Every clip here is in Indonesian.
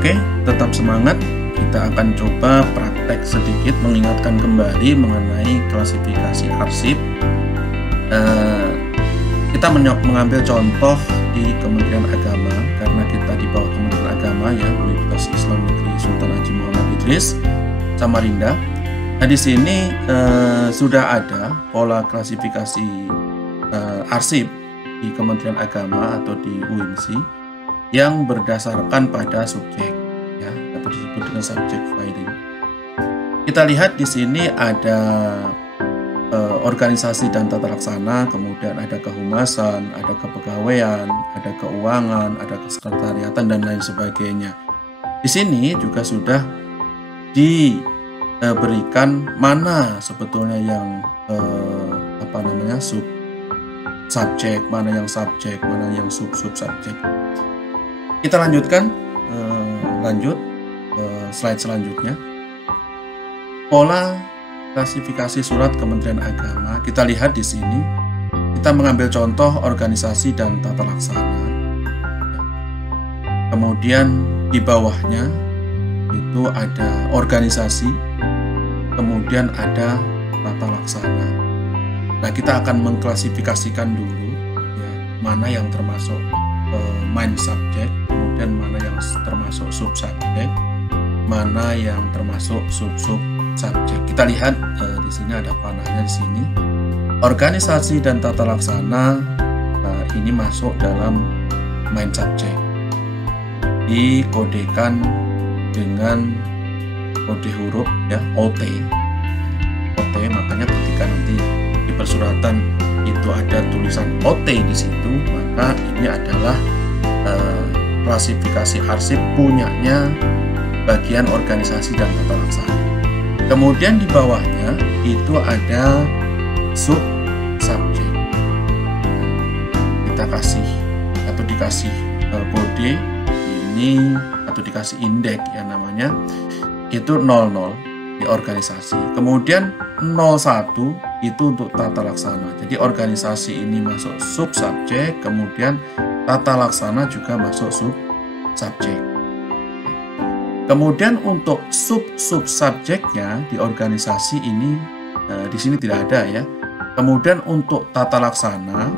Oke, tetap semangat. Kita akan coba praktek sedikit mengingatkan kembali mengenai klasifikasi arsip. Kita mengambil contoh di Kementerian Agama karena kita di bawah Kementerian Agama ya, Universitas Islam Negeri Sultan Haji Muhammad Idris, Samarinda. Nah, di sini sudah ada pola klasifikasi arsip di Kementerian Agama atau di UINSI yang berdasarkan pada subjek ya, atau disebut dengan subject filing. Kita lihat di sini ada organisasi dan tata laksana, kemudian ada kehumasan, ada kepegawaian, ada keuangan, ada kesekretariatan dan lain sebagainya. Di sini juga sudah diberikan mana sebetulnya yang subjek, mana yang subjek, mana yang sub-subjek. Kita lanjutkan, lanjut ke slide selanjutnya. Pola klasifikasi surat Kementerian Agama. Kita lihat di sini, kita mengambil contoh organisasi dan tata laksana. Kemudian di bawahnya itu ada organisasi, kemudian ada tata laksana. Nah, kita akan mengklasifikasikan dulu ya, mana yang termasuk main subject, kemudian mana yang termasuk subjek, mana yang termasuk sub-subjek. Kita lihat di sini ada panahnya di sini. Organisasi dan tata laksana ini masuk dalam main subject. Dikodekan dengan kode huruf ya, OT. OT, makanya ketika nanti di persuratan itu ada tulisan OT di situ, maka ini adalah klasifikasi arsip punyanya bagian organisasi dan tata laksana. Kemudian di bawahnya itu ada sub-subjek. Kita kasih atau dikasih kode ini atau dikasih indeks ya namanya, itu 00 di organisasi. Kemudian 01 itu untuk tata laksana. Jadi organisasi ini masuk sub-subjek, kemudian tata laksana juga masuk sub-subjek. Kemudian untuk sub-subjeknya di organisasi ini di sini tidak ada ya. Kemudian untuk tata laksana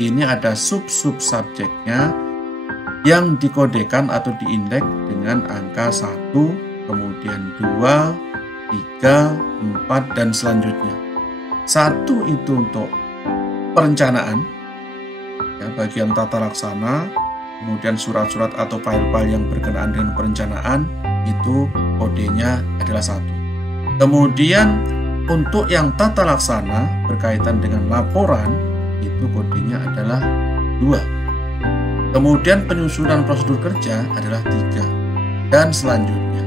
ini ada sub-subjeknya yang dikodekan atau diindeks dengan angka 1, kemudian 2, 3, 4 dan selanjutnya. 1 itu untuk perencanaan ya, bagian tata laksana, kemudian surat-surat atau file-file yang berkenaan dengan perencanaan itu kodenya adalah 1. Kemudian untuk yang tata laksana berkaitan dengan laporan itu kodenya adalah 2. Kemudian penyusunan prosedur kerja adalah 3 dan selanjutnya.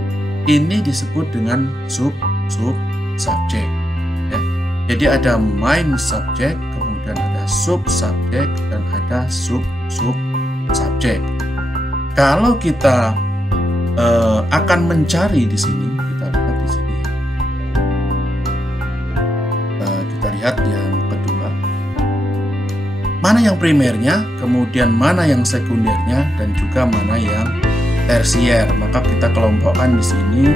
Ini disebut dengan sub-subjek ya. Jadi ada main subjek, kemudian ada sub-subjek dan ada sub-subjek. Kalau kita akan mencari di sini, kita lihat di sini. Kita lihat yang kedua. Mana yang primernya, kemudian mana yang sekundernya dan juga mana yang tersier. Maka kita kelompokkan di sini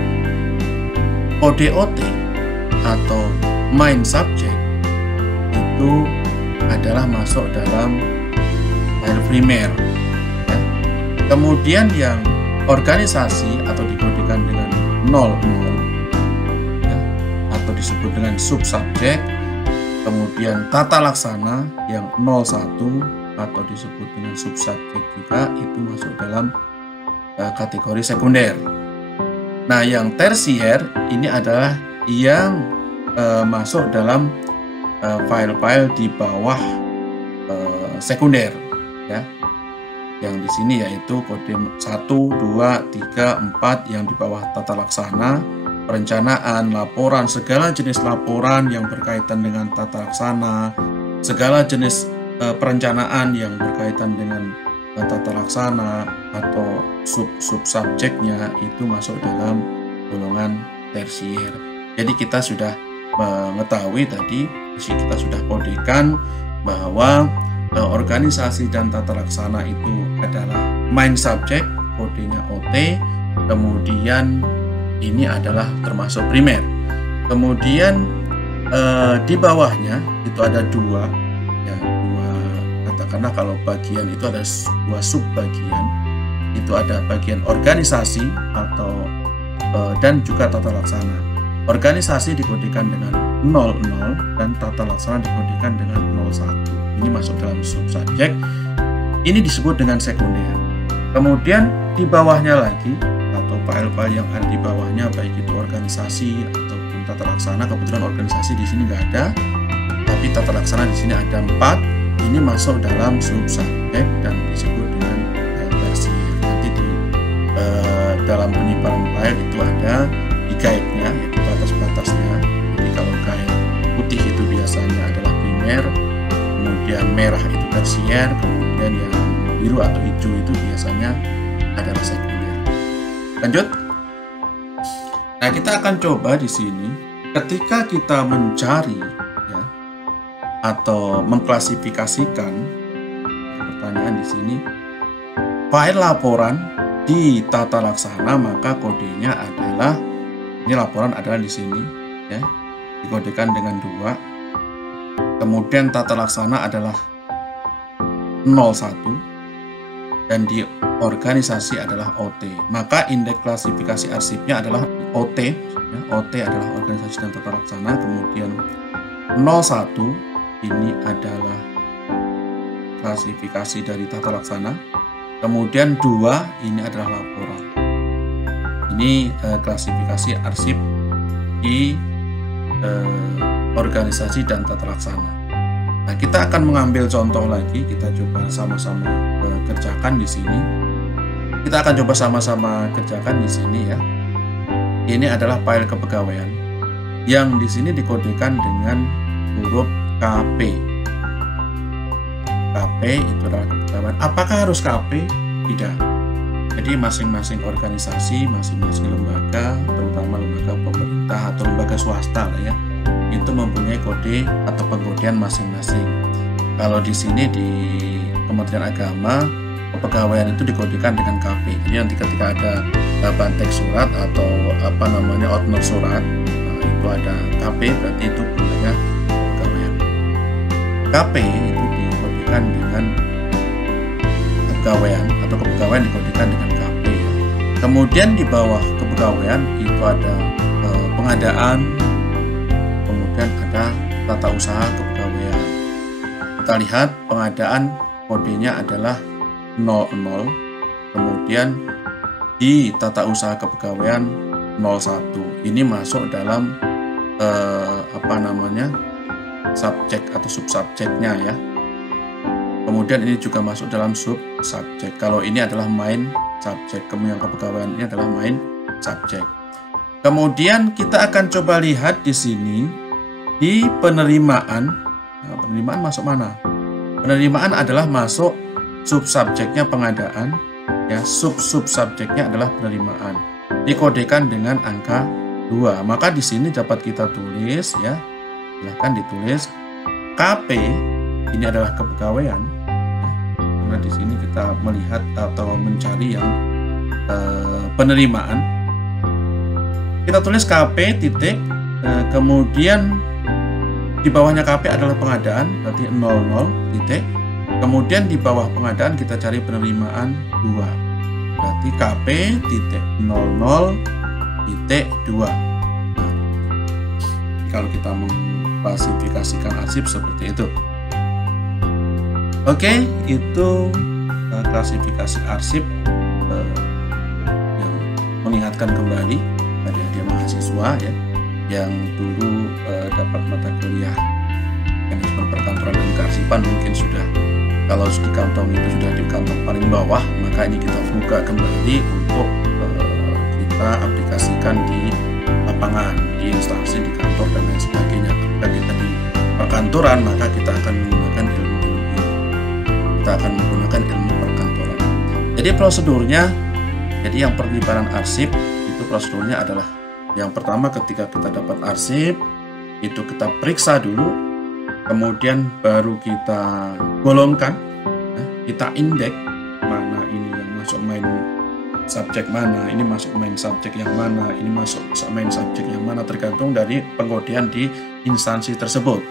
kode OT atau main subject itu adalah masuk dalam file primer ya. Kemudian yang organisasi atau dikodekan dengan 00 ya, atau disebut dengan subjek, kemudian tata laksana yang 01 atau disebut dengan subjek juga itu masuk dalam kategori sekunder. Nah, yang tersier ini adalah yang masuk dalam file-file di bawah sekunder ya. Yang di sini yaitu kode 1, 2, 3, 4 yang di bawah tata laksana, perencanaan, laporan, segala jenis laporan yang berkaitan dengan tata laksana, segala jenis perencanaan yang berkaitan dengan tata laksana atau sub-subjeknya itu masuk dalam golongan tersier. Jadi kita sudah mengetahui tadi, kita sudah kodekan bahwa organisasi dan tata laksana itu adalah main subject, kodenya OT, kemudian ini adalah termasuk primer. Kemudian di bawahnya itu ada dua, ya, katakanlah kalau bagian itu ada dua subbagian, itu ada bagian organisasi atau dan juga tata laksana. Organisasi dikodekan dengan 00 dan tata laksana dikodekan dengan 01. Ini masuk dalam subsubjek. Ini disebut dengan sekunder. Kemudian di bawahnya lagi atau file-file yang ada di bawahnya, baik itu organisasi ataupun tata laksana. Kebetulan organisasi di sini nggak ada, tapi tata laksana di sini ada 4. Ini masuk dalam subsubjek dan disebut dengan tersier. Nanti di dalam penyimpanan file itu ada di guide-nya, yaitu batas-batasnya. Jadi kalau guide putih itu biasanya adalah primer, kemudian merah itu tersier, kemudian yang biru atau hijau itu biasanya adalah sekunder. Lanjut. Nah, kita akan coba di sini ketika kita mencari, ya, atau mengklasifikasikan, pertanyaan di sini, file laporan di tata laksana, maka kodenya adalah, ini laporan adalah di sini, ya, dikodekan dengan 2. Kemudian tata laksana adalah 01 dan di organisasi adalah OT. Maka indeks klasifikasi arsipnya adalah OT, ya, OT adalah organisasi dan tata laksana. Kemudian 01 ini adalah klasifikasi dari tata laksana. Kemudian 2 ini adalah laporan. Ini klasifikasi arsip di organisasi dan tata laksana. Nah, kita akan mengambil contoh lagi. Kita coba sama-sama kerjakan di sini. Kita akan coba sama-sama kerjakan di sini, ya. Ini adalah file kepegawaian yang di sini dikodekan dengan huruf KP. KP itu adalah kepegawaian. Apakah harus KP? Tidak. Jadi masing-masing organisasi, masing-masing lembaga, terutama lembaga pemerintah atau lembaga swasta lah, ya, itu mempunyai kode atau pengkodean masing-masing. Kalau di sini di Kementerian Agama, kepegawaian itu dikodekan dengan KP. Jadi nanti ketika ada bantek surat atau outmer surat, nah, itu ada KP, berarti itu gunanya kepegawaian. KP itu dikodekan dengan kepegawaian atau kepegawaian dikodekan dengan KP. Kemudian di bawah kepegawaian itu ada pengadaan, kemudian ada tata usaha kepegawaian. Kita lihat pengadaan kodenya adalah 00, kemudian di tata usaha kepegawaian 01. Ini masuk dalam subjek atau subsubjeknya, ya. Kemudian ini juga masuk dalam subsubjek. Kalau ini adalah main subjek, kemudian kepegawaian ini adalah main subjek. Kemudian kita akan coba lihat di sini di penerimaan. Nah, penerimaan masuk mana? Penerimaan adalah masuk subsubjeknya pengadaan, ya, subsubjeknya adalah penerimaan. Dikodekan dengan angka 2. Maka di sini dapat kita tulis, ya. Silahkan ditulis KP ini adalah kepegawaian, ya, karena di sini kita melihat atau mencari yang penerimaan. Kita tulis KP titik, kemudian di bawahnya KP adalah pengadaan, berarti 00 titik. Kemudian di bawah pengadaan kita cari penerimaan 2, berarti KP titik 00 titik 2. Nah, kalau kita mengklasifikasikan arsip seperti itu. Oke, itu klasifikasi arsip yang mengingatkan kembali adik-adik mahasiswa, ya, yang dulu dapat mata kuliah manajemen perkantoran dan kearsipan mungkin sudah, kalau di kantong itu sudah di kantong paling bawah, maka ini kita buka kembali untuk kita aplikasikan di lapangan, di instansi, di kantor dan lain sebagainya. Ketika kita di perkantoran, maka kita akan menggunakan ilmu ini. Kita akan menggunakan ilmu perkantoran. Jadi prosedurnya, jadi yang penyimpanan arsip itu prosedurnya adalah yang pertama ketika kita dapat arsip itu kita periksa dulu, kemudian baru kita golongkan, kita indeks mana ini yang masuk main subjek mana, ini masuk main subjek yang mana, ini masuk main subjek yang mana, tergantung dari pengkodean di instansi tersebut.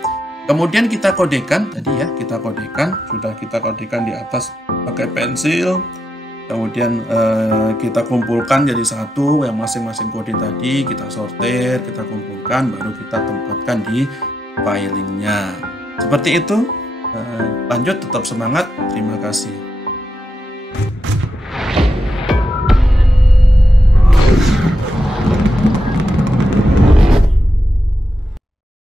Kemudian kita kodekan tadi ya, sudah kita kodekan di atas pakai pensil. Kemudian kita kumpulkan jadi satu, yang masing-masing kode tadi kita sortir, kita kumpulkan, baru kita tempatkan di filingnya. Seperti itu. Lanjut, tetap semangat. Terima kasih.